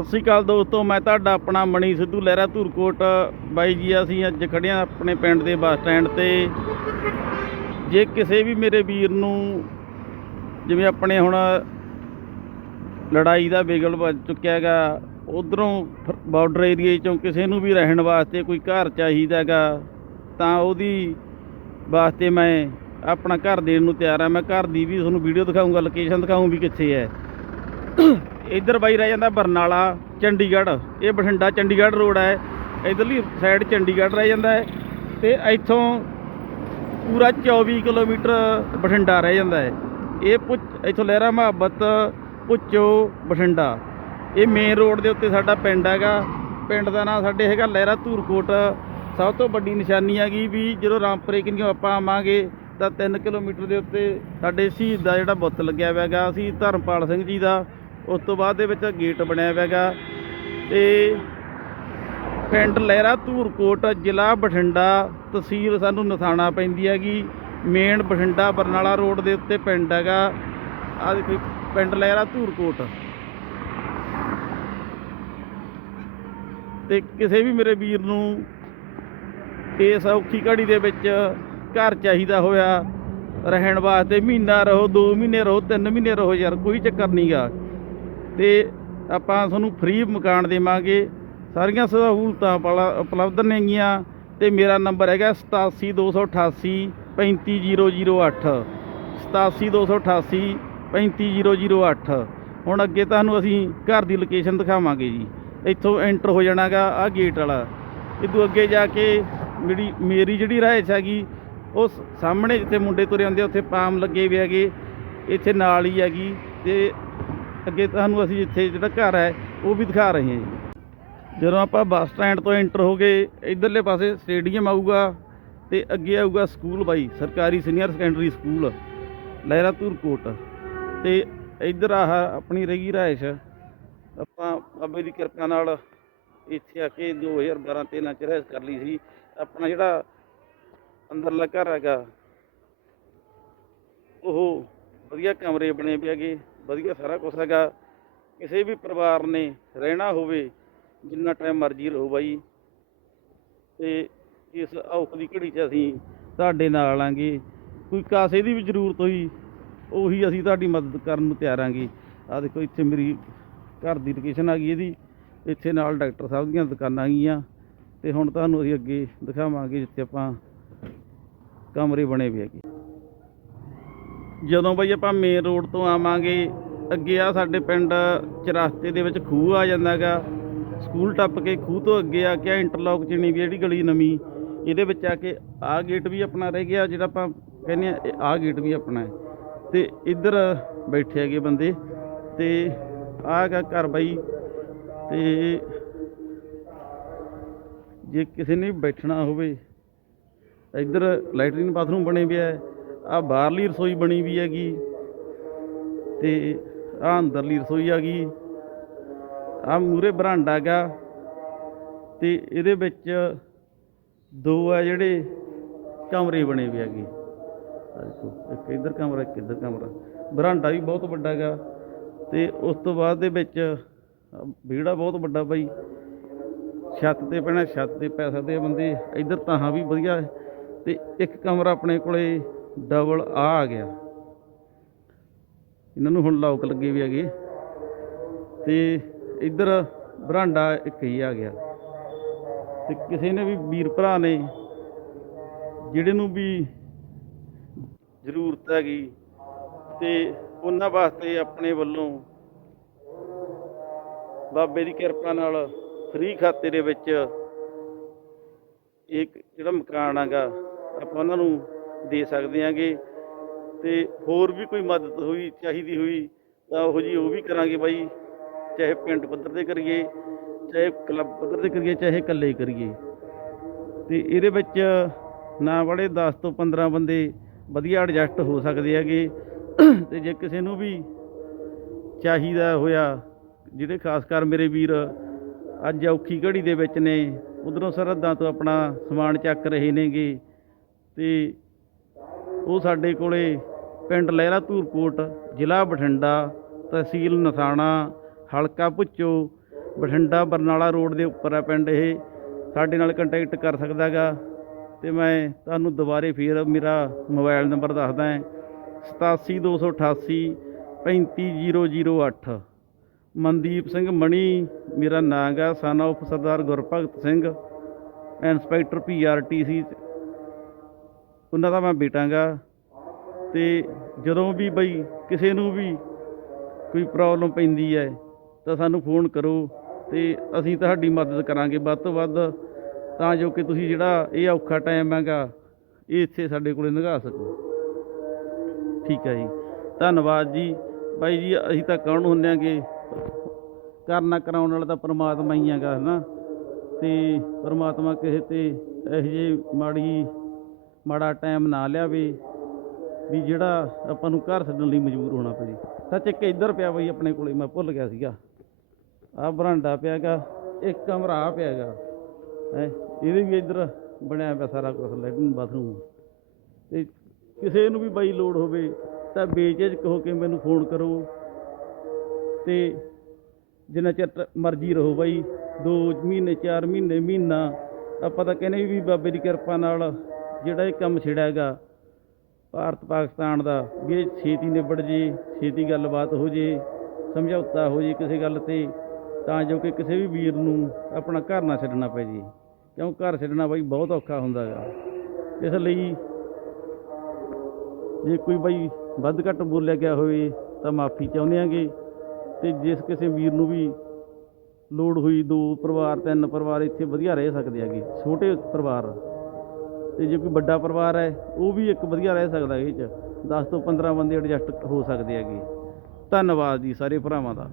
ਸਤਿ ਸ੍ਰੀ ਅਕਾਲ ਦੋਸਤੋ, ਮੈਂ ਤੁਹਾਡਾ ਆਪਣਾ ਮਣੀ ਸਿੱਧੂ ਲਹਿਰਾ ਧੂਰਕੋਟ। ਬਾਈ ਜੀ, ਅਸੀਂ ਅੱਜ ਖੜੇ ਹਾਂ ਆਪਣੇ ਪਿੰਡ ਦੇ ਬੱਸ ਸਟੈਂਡ ਤੇ। ਜੇ ਕਿਸੇ ਵੀ ਮੇਰੇ ਵੀਰ ਨੂੰ, ਜਿਵੇਂ ਆਪਣੇ ਹੁਣ ਲੜਾਈ ਦਾ ਬਿਗਲ ਵੱਜ ਚੁੱਕਿਆ ਹੈਗਾ, ਉਧਰੋਂ ਬਾਰਡਰ ਏਰੀਏ ਚੋਂ ਕਿਸੇ ਨੂੰ ਵੀ ਰਹਿਣ ਵਾਸਤੇ ਕੋਈ ਘਰ ਚਾਹੀਦਾ ਹੈਗਾ, ਤਾਂ ਉਹਦੀ ਵਾਸਤੇ ਮੈਂ ਆਪਣਾ ਘਰ ਦੇਣ ਨੂੰ ਤਿਆਰ ਆ ਮੈਂ ਘਰ ਦੀ ਵੀ ਤੁਹਾਨੂੰ ਵੀਡੀਓ ਦਿਖਾਊਂਗਾ ਲੋਕੇਸ਼ਨ ਦਿਖਾਊਂ ਵੀ ਕਿੱਥੇ ਹੈ। ਇੱਧਰ ਬਾਈ ਰਹਿ ਜਾਂਦਾ ਬਰਨਾਲਾ, ਚੰਡੀਗੜ੍ਹ। ਇਹ ਬਠਿੰਡਾ, ਚੰਡੀਗੜ੍ਹ ਰੋਡ ਹੈ। ਇਧਰਲੀ ਸਾਈਡ ਚੰਡੀਗੜ੍ਹ ਰਹਿ ਜਾਂਦਾ ਹੈ ਤੇ ਇੱਥੋਂ ਪੂਰਾ 24 ਕਿਲੋਮੀਟਰ ਬਠਿੰਡਾ ਰਹਿ ਜਾਂਦਾ ਹੈ। ਇਹ ਪੁੱਛ, ਇੱਥੋਂ ਲਹਿਰਾ ਮੁਹੱਬਤ ਪੁੱਚੋ ਬਠਿੰਡਾ। ਇਹ ਮੇਨ ਰੋਡ ਦੇ ਉੱਤੇ ਸਾਡਾ ਪਿੰਡ ਹੈਗਾ। ਪਿੰਡ ਦਾ ਨਾਮ ਸਾਡੇ ਹੈਗਾ ਲਹਿਰਾ ਧੂਰਕੋਟ। ਸਭ ਤੋਂ ਵੱਡੀ ਨਿਸ਼ਾਨੀ ਹੈਗੀ ਵੀ ਜਦੋਂ ਰਾਮਪੁਰੇ ਕਿੰਨੀਓ ਆਪਾਂ ਆਵਾਂਗੇ ਤਾਂ 3 ਕਿਲੋਮੀਟਰ ਦੇ ਉੱਤੇ ਸਾਡੇ ਸ਼ਹੀਦ ਦਾ ਜਿਹੜਾ ਬੁੱਤ ਲੱਗਿਆ ਹੋਇਆ ਹੈਗਾ ਅਸੀਂ ਧਰਮਪਾਲ ਸਿੰਘ ਜੀ ਦਾ। ਉਸ ਤੋਂ ਬਾਅਦ ਦੇ ਵਿੱਚ ਗੇਟ ਬਣਿਆ ਹੋਇਆ ਹੈਗਾ ਤੇ ਪਿੰਡ ਲਹਿਰਾ ਧੂਰਕੋਟ, ਜ਼ਿਲ੍ਹਾ ਬਠਿੰਡਾ, ਤਹਿਸੀਲ ਸਾਨੂੰ ਨਥਾਣਾ ਪੈਂਦੀ ਹੈਗੀ। ਮੇਨ ਬਠਿੰਡਾ ਬਰਨਾਲਾ ਰੋਡ ਦੇ ਉੱਤੇ ਪਿੰਡ ਹੈਗਾ। ਆ ਦੇਖੋ ਪਿੰਡ ਲਹਿਰਾ ਧੂਰਕੋਟ। ਤੇ ਕਿਸੇ ਵੀ ਮੇਰੇ ਵੀਰ ਨੂੰ ਇਸ ਔਖੀ ਘੜੀ ਦੇ ਵਿੱਚ ਘਰ ਚਾਹੀਦਾ ਹੋਇਆ, ਰਹਿਣ ਵਾਸਤੇ ਮਹੀਨਾ ਰਹੋ 2 ਮਹੀਨੇ ਰਹੋ 3 ਮਹੀਨੇ ਰਹੋ ਯਾਰ, ਕੋਈ ਚੱਕਰ ਨਹੀਂਗਾ ਤੇ ਆਪਾਂ ਤੁਹਾਨੂੰ ਫ੍ਰੀ ਮਕਾਨ ਦੇਵਾਂਗੇ। ਸਾਰੀਆਂ ਸਹੂਲਤਾਂ ਪਲਾ- ਉਪਲਬਧ ਨੇਗੀਆਂ। ਤੇ ਮੇਰਾ ਨੰਬਰ ਹੈਗਾ 87288 35008 87288 35008 ਹੁਣ ਅੱਗੇ ਤੁਹਾਨੂੰ ਅਸੀਂ ਘਰ ਦੀ ਲੋਕੇਸ਼ਨ ਦਿਖਾਵਾਂਗੇ ਜੀ। ਇੱਥੋਂ ਐਂਟਰ ਹੋ ਜਾਣਾਗਾ ਆ ਗੇਟ ਵਾਲਾ। ਇਦੋਂ ਅੱਗੇ ਜਾ ਕੇ ਮੇਰੀ ਮੇਰੀ ਜਿਹੜੀ ਰਾਇਸ਼ ਹੈਗੀ ਉਸ ਸਾਹਮਣੇ ਜਿੱਥੇ ਮੁੰਡੇ ਤੁਰੇ ਆਉਂਦੇ ਆ, ਉੱਥੇ ਪਾਮ ਲੱਗੇ ਵੀ ਹੈਗੇ। ਇੱਥੇ ਨਾਲ ਹੀ ਹੈਗੀ ਤੇ ਅੱਗੇ ਤੁਹਾਨੂੰ ਅਸੀਂ ਇੱਥੇ ਜਿਹੜਾ ਘਰ ਹੈ, ਉਹ ਵੀ ਦਿਖਾ ਰਹੇ ਹਾਂ ਜੀ। ਜਦੋਂ ਆਪਾਂ ਬੱਸ ਸਟੈਂਡ ਤੋਂ ਐਂਟਰ ਹੋ ਗਏ, ਇਧਰਲੇ ਪਾਸੇ ਸਟੇਡੀਅਮ ਆਊਗਾ ਤੇ ਅੱਗੇ ਆਊਗਾ ਸਕੂਲ ਬਾਈ, ਸਰਕਾਰੀ senior secondary school Lehra Kot. ਤੇ ਇੱਧਰ ਆਹ ਆਪਣੀ ਰਹੀ ਰਾਇਸ਼ ਆਪਾਂ ਬਾਬੇ ਦੀ ਕਿਰਪਾ ਨਾਲ ਇੱਥੇ ਆ ਕੇ 2012 13 ਚ ਰਹਿਸ ਕਰ ਲਈ ਸੀ। ਆਪਣਾ ਜਿਹੜਾ ਅੰਦਰਲਾ ਘਰ ਹੈਗਾ, ਉਹ ਵਧੀਆ ਕਮਰੇ ਬਣੇ ਪਏ ਹੈਗੇ। ਵਧੀਆ ਸਾਰਾ ਕੁਝ ਹੈਗਾ। ਕਿਸੇ ਵੀ ਪਰਿਵਾਰ ਨੇ ਰਹਿਣਾ ਹੋਵੇ, ਜਿੰਨਾ ਟਾਈਮ ਮਰਜ਼ੀ ਰਹੋ ਬਾਈ। ਤੇ ਇਸ ਔਖ ਦੀ ਘੜੀ 'ਚ ਅਸੀਂ ਤੁਹਾਡੇ ਨਾਲ ਆਂਗੇ ਕੋਈ ਕਾਸੇ ਦੀ ਵੀ ਜ਼ਰੂਰਤ ਹੋਈ, ਉਹੀ ਅਸੀਂ ਤੁਹਾਡੀ ਮਦਦ ਕਰਨ ਨੂੰ ਤਿਆਰ ਆਂਗੇ। ਆ ਦੇਖੋ, ਇੱਥੇ ਮੇਰੀ ਘਰ ਦੀ ਲੋਕੇਸ਼ਨ ਆ ਗਈ ਇਹਦੀ। ਇੱਥੇ ਨਾਲ ਡਾਕਟਰ ਸਾਹਿਬ ਦੀਆਂ ਦੁਕਾਨਾਂ ਗਈਆਂ ਤੇ ਹੁਣ ਤੁਹਾਨੂੰ ਅਸੀਂ ਅੱਗੇ ਦਿਖਾਵਾਂਗੇ ਜਿੱਥੇ ਆਪਾਂ ਕਮਰੇ ਬਣੇ ਵੀ ਹੈਗੇ। ਜਦੋਂ ਬਈ ਆਪਾਂ ਮੇਨ ਰੋਡ ਤੋਂ ਆਵਾਂਗੇ, ਅੱਗੇ ਆ ਸਾਡੇ ਪਿੰਡ ਚਰਸਤੇ ਦੇ ਵਿੱਚ ਖੂਹ ਆ ਜਾਂਦਾ ਹੈਗਾ ਸਕੂਲ ਟੱਪ ਕੇ ਖੂਹ ਤੋਂ ਅੱਗੇ ਆ ਕੇ ਇੰਟਰਲੌਕ ਚਿਣੀ ਵੀ ਜਿਹੜੀ ਗਲੀ ਨਵੀਂ, ਇਹਦੇ ਵਿੱਚ ਆ ਕੇ ਆ ਗੇਟ ਵੀ ਆਪਣਾ ਰਹਿ ਗਿਆ, ਜਿਹੜਾ ਆਪਾਂ ਕਹਿੰਦੇ ਆ ਆ ਗੇਟ ਵੀ ਆਪਣਾ ਹੈ। ਤੇ ਇੱਧਰ ਬੈਠੇ ਹੈਗੇ ਬੰਦੇ, ਤੇ ਆ ਹੈਗਾ ਘਰ ਬਾਈ, ਤੇ ਜੇ ਕਿਸੇ ਨੇ ਬੈਠਣਾ ਹੋਵੇ, ਇੱਧਰ ਲੈਟਰੀਨ ਬਾਥਰੂਮ ਬਣੇ ਪਿਆ ਹੈ। ਆ ਬਾਹਰਲੀ ਰਸੋਈ ਬਣੀ ਵੀ ਹੈਗੀ ਤੇ ਆ ਅੰਦਰਲੀ ਰਸੋਈ ਆ ਗਈ ਆ ਮੂਰੇ ਬਰਾਂਡਾ ਗਾ ਤੇ ਇਹਦੇ ਵਿੱਚ ਦੋ ਆ ਜਿਹੜੇ ਕਮਰੇ ਬਣੇ ਵੀ ਹੈਗੇ। ਇੱਕ ਇੱਧਰ ਕਮਰਾ, ਇੱਕ ਇੱਧਰ ਕਮਰਾ। ਬਰਾਂਡਾ ਵੀ ਬਹੁਤ ਵੱਡਾ ਗਾ ਤੇ ਉਸ ਤੋਂ ਬਾਅਦ ਦੇ ਵਿੱਚ ਵਿਹੜਾ ਬਹੁਤ ਵੱਡਾ ਬਾਈ। ਛੱਤ ਤੇ ਪੈਣਾ, ਛੱਤ ਤੇ ਪੈ ਸਕਦੇ ਆ ਬੰਦੇ। ਇੱਧਰ ਤਾਹਾਂ ਵੀ ਵਧੀਆ। ਹੈ ਤੇ ਇੱਕ ਕਮਰਾ ਆਪਣੇ ਕੋਲੇ ਡਬਲ ਆ ਆ ਗਿਆ। ਇਹਨਾਂ ਨੂੰ ਹੁਣ ਲੌਕ ਲੱਗੇ ਵੀ ਹੈਗੇ। ਤੇ ਇੱਧਰ ਬਰਾਂਡਾ ਇੱਕ ਹੀ ਆ ਗਿਆ। ਤੇ ਕਿਸੇ ਨੇ ਵੀ ਵੀਰ ਭਰਾ ਨੇ ਜਿਹੜੇ ਨੂੰ ਵੀ ਜ਼ਰੂਰਤ ਹੈਗੀ ਤੇ ਉਹਨਾਂ ਵਾਸਤੇ ਆਪਣੇ ਵੱਲੋਂ ਬਾਬੇ ਦੀ ਕਿਰਪਾ ਨਾਲ ਫ੍ਰੀ ਖਾਤੇ ਦੇ ਵਿੱਚ ਇੱਕ ਜਿਹੜਾ ਮਕਾਨ ਹੈਗਾ, ਆਪਾਂ ਉਹਨਾਂ ਨੂੰ ਦੇ ਸਕਦੇ ਆਂਗੇ ਤੇ ਹੋਰ ਵੀ ਕੋਈ ਮਦਦ ਹੋਈ, ਚਾਹੀਦੀ ਹੋਈ ਤਾਂ ਉਹ ਜੀ ਉਹ ਵੀ ਕਰਾਂਗੇ ਬਾਈ, ਚਾਹੇ ਪਿੰਡ ਪੱਧਰ ਤੇ ਕਰੀਏ, ਚਾਹੇ ਕਲੱਬ ਪੱਧਰ ਤੇ ਕਰੀਏ, ਚਾਹੇ ਇਕੱਲੇ ਹੀ ਕਰੀਏ। ਤੇ ਇਹਦੇ ਵਿੱਚ ਨਾ ਬੜੇ 10 ਤੋਂ 15 ਬੰਦੇ ਵਧੀਆ ਐਡਜਸਟ ਹੋ ਸਕਦੇ ਹੈਗੇ। ਤੇ ਜੇ ਕਿਸੇ ਨੂੰ ਵੀ ਚਾਹੀਦਾ ਹੋਇਆ, ਜਿਹੜੇ ਖਾਸ ਕਰ ਮੇਰੇ ਵੀਰ ਅੱਜ ਔਖੀ ਘੜੀ ਦੇ ਵਿੱਚ ਨੇ, ਉਧਰੋਂ ਸਰਹੱਦਾਂ ਤੋਂ ਆਪਣਾ ਸਮਾਨ ਚੱਕ ਰਹੇ ਨੇਗੇ। ਤੇ ਉਹ ਸਾਡੇ ਕੋਲੇ ਪਿੰਡ ਲਹਿਰਾ ਧੂਰਕੋਟ, ਜ਼ਿਲ੍ਹਾ ਬਠਿੰਡਾ, ਤਹਿਸੀਲ ਨਥਾਣਾ ਹਲਕਾ ਭੁੱਚੋ, ਬਠਿੰਡਾ ਬਰਨਾਲਾ ਰੋਡ ਦੇ ਉੱਪਰ ਹੈ ਪਿੰਡ ਇਹ। ਸਾਡੇ ਨਾਲ ਕੰਟੈਕਟ ਕਰ ਸਕਦਾ ਗਾ ਤੇ ਮੈਂ ਤੁਹਾਨੂੰ ਦੁਬਾਰੇ ਫੇਰ ਮੇਰਾ ਮੋਬਾਈਲ ਨੰਬਰ ਦੱਸਦਾ ਹੈ। 87288 35008 ਮਨਦੀਪ ਸਿੰਘ ਮਣੀ, ਮੇਰਾ ਨਾਂ ਗਾ son of Sardar Gurbhagat Singh inspector PRTC ਉਹਨਾਂ ਦਾ ਮੈਂ ਬੇਟਾਂਗਾ। ਤੇ ਜਦੋਂ ਵੀ ਬਈ ਕਿਸੇ ਨੂੰ ਵੀ ਕੋਈ ਪ੍ਰੋਬਲਮ ਪੈਂਦੀ ਹੈ, ਤਾਂ ਸਾਨੂੰ ਫੋਨ ਕਰੋ ਤੇ ਅਸੀਂ ਤੁਹਾਡੀ ਮਦਦ ਕਰਾਂਗੇ। ਵੱਧ ਤੋਂ ਵੱਧ ਤਾਂ ਜੋ ਕਿ ਤੁਸੀਂ ਜਿਹੜਾ ਇਹ ਔਖਾ ਟਾਈਮ ਹੈਗਾ, ਇਹ ਇੱਥੇ ਸਾਡੇ ਕੋਲੇ ਲੰਘਾ ਸਕੋ। ਠੀਕ ਹੈ ਜੀ। ਧੰਨਵਾਦ ਜੀ। ਬਾਈ ਜੀ, ਅਸੀਂ ਤਾਂ ਕੌਣ ਹੁੰਦੇ ਆਂਗੇ ਕਰਨਾ ਕਰਾਉਣ ਵਾਲਾ ਤਾਂ ਪਰਮਾਤਮਾ ਹੀ ਹੈਗਾ, ਹਨਾ? ਤੇ ਪਰਮਾਤਮਾ ਕਿਸੇ ਤੇ ਇਹੋ ਜਿਹੀ ਮਾੜੀ ਮਾੜਾ ਟਾਈਮ ਨਾ ਲਿਆਵੇ ਵੀ ਜਿਹੜਾ ਆਪਾਂ ਨੂੰ ਘਰ ਛੱਡਣ ਲਈ ਮਜਬੂਰ ਹੋਣਾ ਪਵੇ। ਸੱਚ ਇੱਕ ਇੱਧਰ ਪਿਆ ਬਈ ਆਪਣੇ ਕੋਲੇ, ਮੈਂ ਭੁੱਲ ਗਿਆ ਸੀਗਾ। ਆਹ ਬਰਾਂਡਾ ਪਿਆਗਾ ਇੱਕ ਕਮਰਾ ਆ ਪਿਆਗਾ ਹੈ, ਇਹਦੇ ਵੀ ਇੱਧਰ ਬਣਿਆ ਪਿਆ ਸਾਰਾ ਕੁਝ ਲੈਟਰਨ ਬਾਥਰੂਮ ਤੇ ਕਿਸੇ ਨੂੰ ਵੀ ਬਾਈ ਲੋੜ ਹੋਵੇ ਤਾਂ ਬੇਝਿਜਕ ਹੋ ਕੇ ਮੈਨੂੰ ਫੋਨ ਕਰੋ। ਤੇ ਜਿੰਨਾ ਚਿਰ ਤ- ਮਰਜ਼ੀ ਰਹੋ ਬਾਈ 2 ਮਹੀਨੇ 4 ਮਹੀਨੇ, ਮਹੀਨਾ, ਆਪਾਂ ਤਾਂ ਕਹਿੰਦੇ ਵੀ ਬਾਬੇ ਦੀ ਕਿਰਪਾ ਨਾਲ ਜਿਹੜਾ ਇਹ ਕੰਮ ਛਿੜਿਆ ਹੈਗਾ, ਭਾਰਤ ਪਾਕਿਸਤਾਨ ਦਾ, ਵੀ ਇਹ ਛੇਤੀ ਨਿਬੜ ਜੇ, ਛੇਤੀ ਗੱਲਬਾਤ ਹੋ ਜੇ, ਸਮਝੌਤਾ ਹੋ ਜੇ ਕਿਸੇ ਗੱਲ ਤੇ, ਤਾਂ ਜੋ ਕਿ ਕਿਸੇ ਵੀ ਵੀਰ ਨੂੰ ਆਪਣਾ ਘਰ ਨਾ ਛੱਡਣਾ ਪੈ ਜੇ। ਕਿਉਂ ਘਰ ਛੱਡਣਾ ਬਾਈ, ਬਹੁਤ ਔਖਾ ਹੁੰਦਾ ਗਾ ਇਸ ਲਈ ਜੇ ਕੋਈ ਬਾਈ ਵੱਧ ਘੱਟ ਬੋਲਿਆ ਗਿਆ ਹੋਵੇ, ਤਾਂ ਮਾਫੀ ਚਾਹੁੰਦੇ ਆਂਗੇ ਤੇ ਜਿਸ ਕਿਸੇ ਵੀਰ ਨੂੰ ਵੀ ਲੋੜ ਹੋਈ, ਦੋ ਪਰਿਵਾਰ, ਤਿੰਨ ਪਰਿਵਾਰ ਇੱਥੇ ਵਧੀਆ ਰਹਿ ਸਕਦੇ ਹੈਗੇ, ਛੋਟੇ ਪਰਿਵਾਰ ਤੇ ਜੇ ਕੋਈ ਵੱਡਾ ਪਰਿਵਾਰ ਹੈ, ਉਹ ਵੀ ਇੱਕ ਵਧੀਆ ਰਹਿ ਸਕਦਾ ਇਹ ਚ 10 ਤੋਂ 15 ਬੰਦੇ ਐਡਜਸਟ ਹੋ ਸਕਦੇ ਹੈਗੇ। ਧੰਨਵਾਦ ਜੀ ਸਾਰੇ ਭਰਾਵਾਂ ਦਾ।